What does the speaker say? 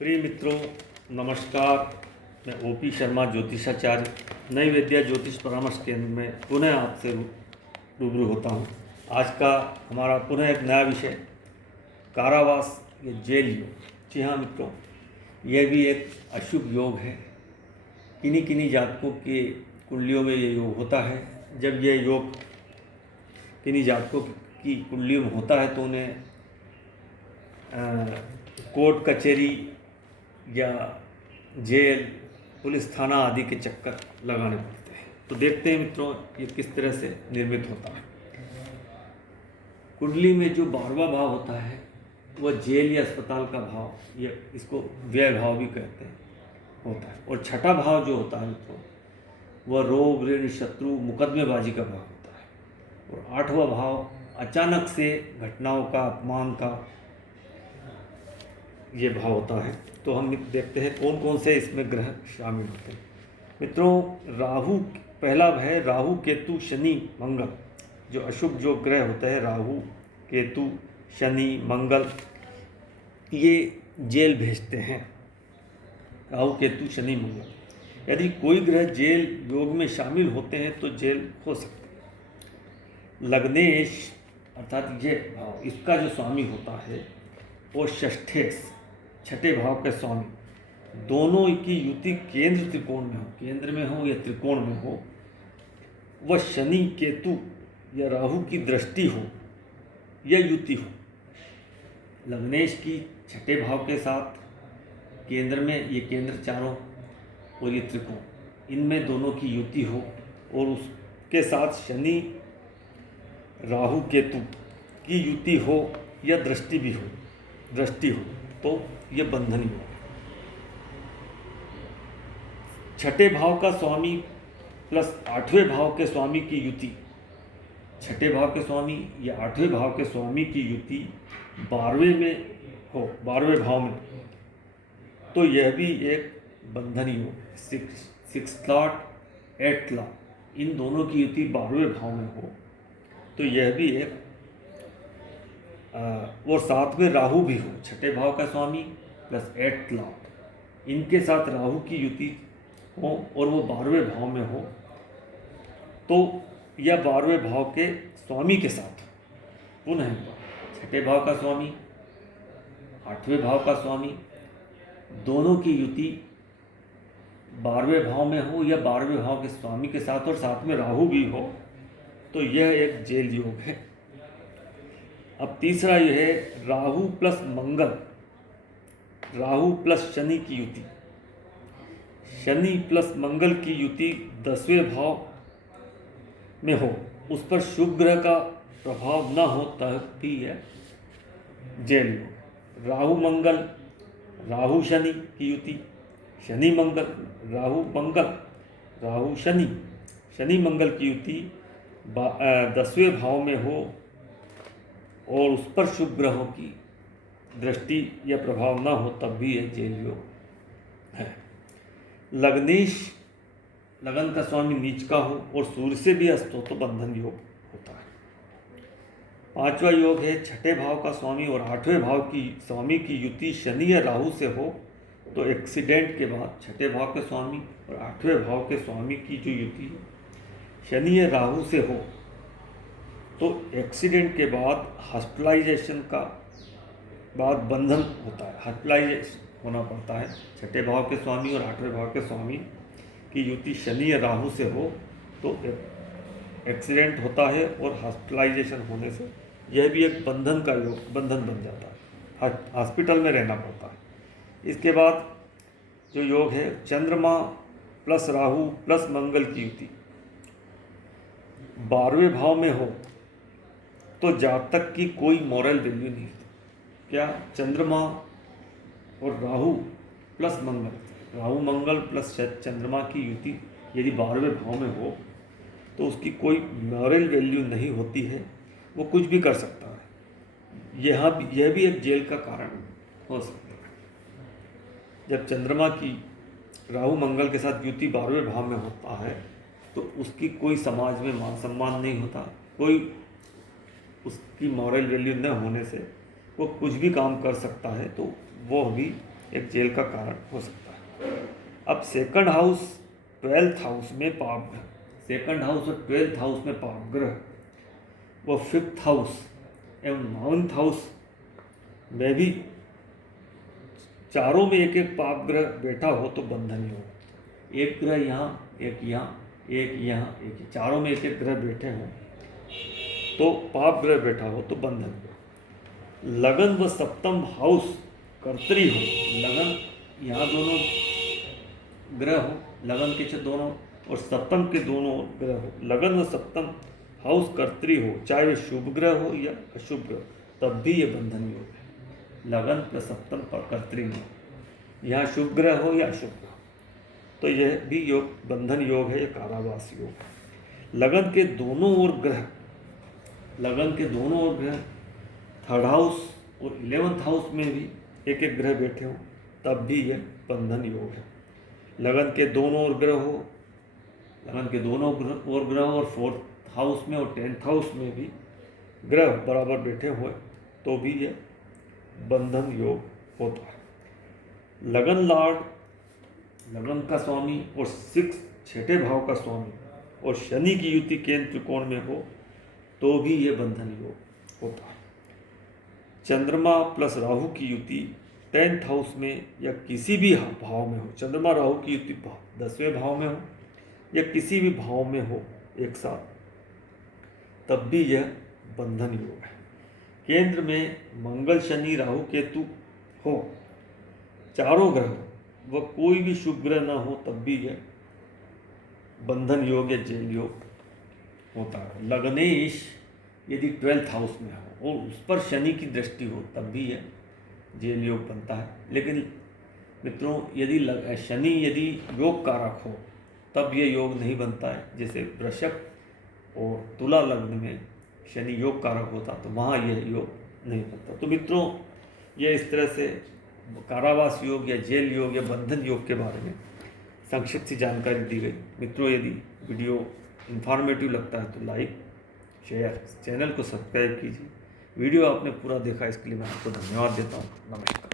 प्रिय मित्रों, नमस्कार। मैं ओपी शर्मा ज्योतिषाचार्य नई विद्या ज्योतिष परामर्श केंद्र में पुनः आपसे रूबरू होता हूँ। आज का हमारा पुनः एक नया विषय कारावास या जेल योग। जी हाँ मित्रों, यह भी एक अशुभ योग है। किन्हीं किन्हीं जातकों के कुंडलियों में ये योग होता है। जब यह योग किन्हीं जातकों की कुंडलियों में होता है तो उन्हें कोर्ट कचहरी या जेल, पुलिस थाना आदि के चक्कर लगाने पड़ते हैं। तो देखते हैं मित्रों, ये किस तरह से निर्मित होता है। कुंडली में जो 12वां भाव होता है वह जेल या अस्पताल का भाव, या इसको व्यय भाव भी कहते हैं, होता है। और छठा भाव जो होता है मित्रों, वह रोग, ऋण, शत्रु, मुकदमेबाजी का भाव होता है। और 8वां भाव अचानक से घटनाओं का, अपमान का ये भाव होता है। तो हम देखते हैं कौन कौन से इसमें ग्रह शामिल होते हैं। मित्रों, राहु पहला है, राहु, केतु, शनि, मंगल। जो अशुभ जो ग्रह होते हैं, राहु, केतु, शनि, मंगल, ये जेल भेजते हैं। राहु, केतु, शनि, मंगल। यदि कोई ग्रह जेल योग में शामिल होते हैं तो जेल हो सकते हैं। लग्नेश अर्थात ये भाव, इसका जो स्वामी होता है वो षष्ठेश, छठे भाव के स्वामी, दोनों की युति केंद्र त्रिकोण में हो, केंद्र में हो या त्रिकोण में हो, वह शनि, केतु या राहु की दृष्टि हो या युति हो। लग्नेश की छठे भाव के साथ केंद्र में, ये केंद्र चारों और ये त्रिकोण, इनमें दोनों की युति हो, और उसके साथ शनि, राहु, केतु की युति हो या दृष्टि भी हो, तो यह बंधन योग है। छठे भाव का स्वामी प्लस 8वें भाव के स्वामी की युति, छठे भाव के स्वामी या 8वें भाव के स्वामी की युति 12वें में हो, 12वें भाव में, तो यह भी एक बंधन योग है। 6th लॉर्ड, 8th लॉर्ड, इन दोनों की युति 12वें भाव में हो तो यह भी एक, और साथ में राहु भी हो, छठे भाव का स्वामी प्लस 8th लॉर्ड, इनके साथ राहु की युति हो और वो 12वें भाव में हो, तो यह 12वें भाव के स्वामी के साथ पुनः छठे भाव का स्वामी, 8वें भाव का स्वामी, दोनों की युति 12वें भाव में हो या 12वें भाव के स्वामी के साथ और साथ में राहु भी हो, तो यह एक जेल योग है। अब तीसरा यह है राहु प्लस मंगल, राहु प्लस शनि की युति। शनि प्लस मंगल की युति 10वें भाव में हो, उस पर शुभ ग्रह का प्रभाव न हो, तब भी है जेल योग। राहु मंगल, राहु शनि की युति, शनि मंगल, राहु मंगल, राहु शनि, शनि मंगल की युति 10वें भाव में हो और उस पर शुभ ग्रहों की दृष्टि या प्रभाव न हो, तब भी यह जेल योग है। लग्नेश, लगन का स्वामी नीच का हो और सूर्य से भी अस्त हो तो बंधन योग होता है। 5वां योग है छठे भाव का स्वामी और 8वें भाव की स्वामी की युति शनि या राहु से हो तो एक्सीडेंट के बाद छठे भाव के स्वामी और 8वें भाव के स्वामी की जो युति शनि या राहु से हो तो एक्सीडेंट के बाद हॉस्पिटलाइजेशन का बाद बंधन होता है, हॉस्पिटलाइजेशन होना पड़ता है। छठे भाव के स्वामी और 8वें भाव के स्वामी की युति शनि या राहु से हो तो एक्सीडेंट होता है और हॉस्पिटलाइजेशन होने से यह भी एक बंधन का योग, बंधन बन जाता है, हॉस्पिटल में रहना पड़ता है। इसके बाद जो योग है चंद्रमा प्लस राहु प्लस मंगल की युति 12वें भाव में हो तो जातक की कोई मॉरल वैल्यू नहीं होती। क्या? चंद्रमा और राहु प्लस मंगल, राहु मंगल प्लस चंद्रमा की युति यदि 12वें भाव में हो तो उसकी कोई मॉरल वैल्यू नहीं होती है, वो कुछ भी कर सकता है। यह भी एक जेल का कारण हो सकता है। जब चंद्रमा की राहु मंगल के साथ युति 12वें भाव में होता है तो उसकी कोई समाज में मान सम्मान नहीं होता, कोई उसकी मॉरल वैल्यू न होने से वो कुछ भी काम कर सकता है, तो वो भी एक जेल का कारण हो सकता है। अब सेकंड हाउस 12th हाउस में पाप ग्रह, सेकंड हाउस और 12th हाउस में पाप ग्रह, वो 5th हाउस एवं 9th हाउस में भी चारों में एक एक पाप ग्रह बैठा हो तो बंधन योग। एक ग्रह यहाँ, एक यहाँ, एक यहाँ, एक, चारों में एक एक ग्रह बैठे हों तो पाप ग्रह बैठा हो तो बंधन योग। लगन व सप्तम हाउस कर्तरी हो, लगन यहाँ दोनों ग्रह हो, लगन के दोनों और सप्तम के दोनों ग्रह हो, लगन व सप्तम हाउस कर्तरी हो, चाहे वे शुभ ग्रह हो या अशुभ ग्रह, तब भी ये बंधन योग है। लगन प्लस सप्तम पर कर्तरी योग, यहाँ शुभ ग्रह हो या अशुभ ग्रह, तो यह भी योग बंधन योग है, यह कारावास योग है। लगन के दोनों ओर ग्रह, लगन के दोनों ओर ग्रह 3rd हाउस और 11th हाउस में भी एक एक ग्रह बैठे हो तब भी यह बंधन योग है। लगन के दोनों ओर ग्रह हो, लगन के दोनों ओर ग्रह और 4th हाउस में और 10th हाउस में भी ग्रह बराबर बैठे हुए तो भी यह बंधन योग होता है। लगन लॉर्ड, लगन का स्वामी और 6ठे भाव का स्वामी और शनि की युति केंद्र त्रिकोण में हो तो भी यह बंधन योग होता है। चंद्रमा प्लस राहु की युति 10th हाउस में या किसी भी भाव में हो, चंद्रमा राहु की युति 10वें भाव में हो या किसी भी भाव में हो एक साथ, तब भी यह बंधन योग है। केंद्र में मंगल शनि राहु केतु हो, चारों ग्रह व कोई भी शुभ ग्रह ना हो तब भी यह बंधन योग या जेल योग होता है। लग्नेश यदि 12th हाउस में हो और उस पर शनि की दृष्टि हो तब भी यह जेल योग बनता है। लेकिन मित्रों यदि शनि यदि योग कारक हो तब यह योग नहीं बनता है। जैसे वृषभ और तुला लग्न में शनि योग कारक होता तो वहाँ यह योग नहीं बनता। तो मित्रों यह इस तरह से कारावास योग या जेल योग या बंधन योग के बारे में संक्षिप्त सी जानकारी दी गई। मित्रों यदि वीडियो इन्फॉर्मेटिव लगता है तो लाइक शेयर, चैनल को सब्सक्राइब कीजिए। वीडियो आपने पूरा देखा इसके लिए मैं आपको धन्यवाद देता हूँ। नमस्कार।